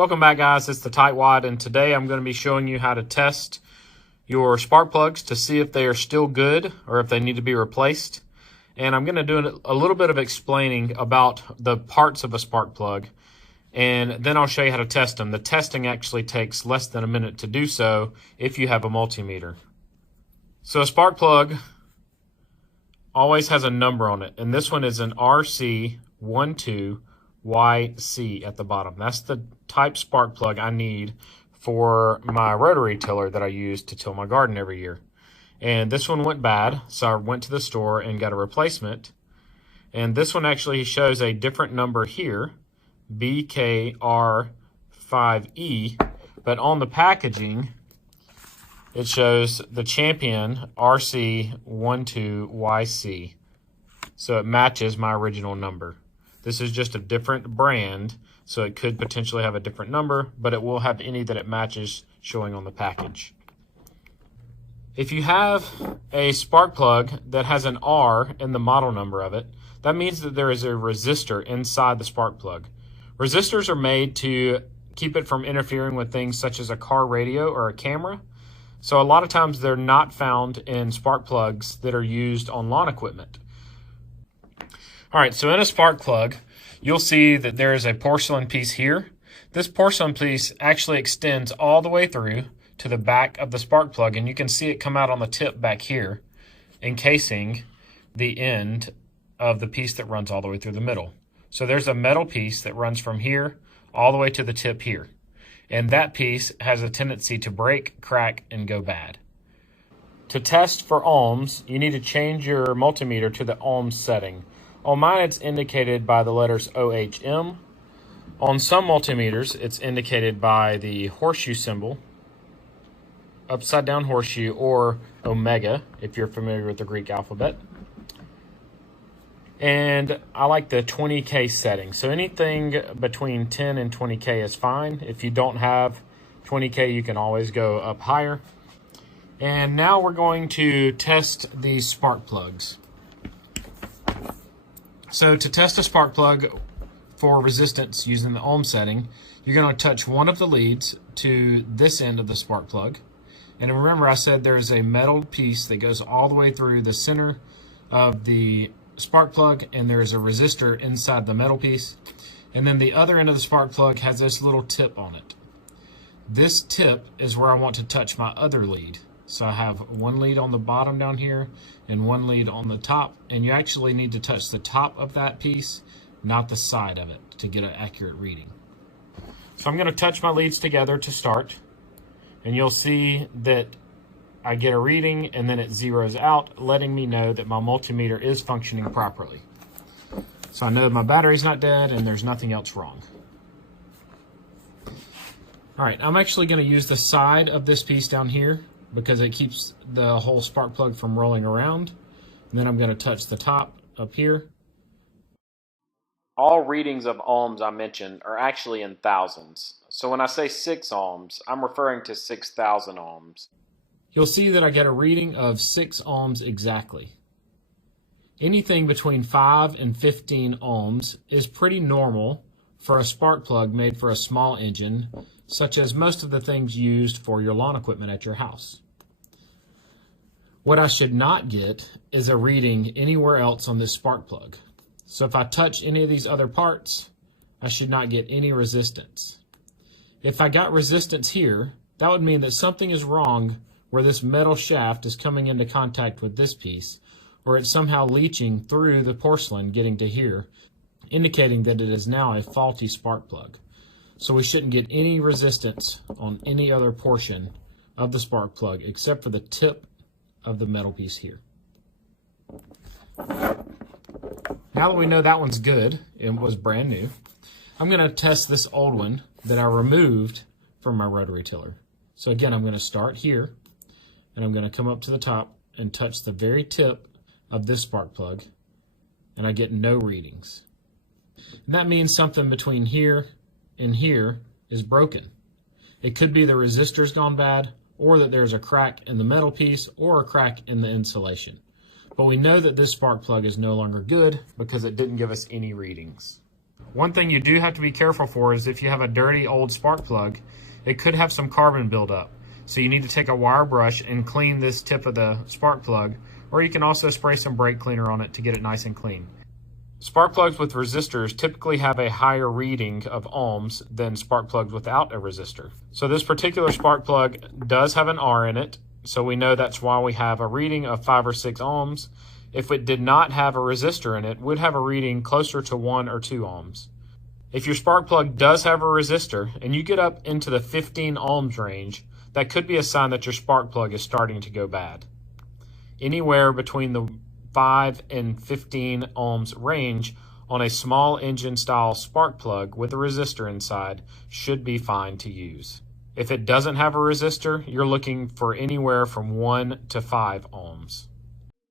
Welcome back, guys. It's the Tightwad, and today I'm going to be showing you how to test your spark plugs to see if they are still good or if they need to be replaced. And I'm going to do a little bit of explaining about the parts of a spark plug, and then I'll show you how to test them. The testing actually takes less than a minute to do so if you have a multimeter. So a spark plug always has a number on it, and this one is an RC12YC at the bottom. That's the type spark plug I need for my rotary tiller that I use to till my garden every year. And this one went bad, so I went to the store and got a replacement. And this one actually shows a different number here, BKR5E, but on the packaging it shows the Champion RC12YC. So it matches my original number. This is just a different brand, so it could potentially have a different number, but it will have any that it matches showing on the package. If you have a spark plug that has an R in the model number of it, that means that there is a resistor inside the spark plug. Resistors are made to keep it from interfering with things such as a car radio or a camera. So a lot of times they're not found in spark plugs that are used on lawn equipment. All right, so in a spark plug, you'll see that there is a porcelain piece here. This porcelain piece actually extends all the way through to the back of the spark plug, and you can see it come out on the tip back here, encasing the end of the piece that runs all the way through the middle. So there's a metal piece that runs from here all the way to the tip here. And that piece has a tendency to break, crack, and go bad. To test for ohms, you need to change your multimeter to the ohms setting. On mine, it's indicated by the letters OHM. On some multimeters, it's indicated by the horseshoe symbol, upside down horseshoe, or omega, if you're familiar with the Greek alphabet. And I like the 20K setting. So anything between 10 and 20K is fine. If you don't have 20K, you can always go up higher. And now we're going to test these spark plugs. So to test a spark plug for resistance using the ohm setting, you're going to touch one of the leads to this end of the spark plug. And remember, I said there's a metal piece that goes all the way through the center of the spark plug, and there's a resistor inside the metal piece. And then the other end of the spark plug has this little tip on it. This tip is where I want to touch my other lead. So I have one lead on the bottom down here and one lead on the top, and you actually need to touch the top of that piece, not the side of it, to get an accurate reading. So I'm going to touch my leads together to start, and you'll see that I get a reading and then it zeroes out, letting me know that my multimeter is functioning properly. So I know my battery's not dead and there's nothing else wrong. All right, I'm actually going to use the side of this piece down here because it keeps the whole spark plug from rolling around. And then I'm going to touch the top up here. All readings of ohms I mentioned are actually in thousands. So when I say 6 ohms, I'm referring to 6,000 ohms. You'll see that I get a reading of 6 ohms exactly. Anything between 5 and 15 ohms is pretty normal for a spark plug made for a small engine, such as most of the things used for your lawn equipment at your house. What I should not get is a reading anywhere else on this spark plug. So if I touch any of these other parts, I should not get any resistance. If I got resistance here, that would mean that something is wrong where this metal shaft is coming into contact with this piece, or it's somehow leaching through the porcelain getting to here, indicating that it is now a faulty spark plug. So we shouldn't get any resistance on any other portion of the spark plug except for the tip of the metal piece here. Now that we know that one's good, it was brand new, I'm going to test this old one that I removed from my rotary tiller. So again, I'm going to start here, and I'm going to come up to the top and touch the very tip of this spark plug, and I get no readings. And that means something between here and here is broken. It could be the resistor's gone bad, or that there's a crack in the metal piece, or a crack in the insulation. But we know that this spark plug is no longer good because it didn't give us any readings. One thing you do have to be careful for is if you have a dirty old spark plug, it could have some carbon buildup. So you need to take a wire brush and clean this tip of the spark plug, or you can also spray some brake cleaner on it to get it nice and clean. Spark plugs with resistors typically have a higher reading of ohms than spark plugs without a resistor. So this particular spark plug does have an R in it, so we know that's why we have a reading of 5 or 6 ohms. If it did not have a resistor in it, we'd have a reading closer to 1 or 2 ohms. If your spark plug does have a resistor and you get up into the 15 ohms range, that could be a sign that your spark plug is starting to go bad. Anywhere between the 5 and 15 ohms range on a small engine style spark plug with a resistor inside should be fine to use. If it doesn't have a resistor, you're looking for anywhere from 1 to 5 ohms.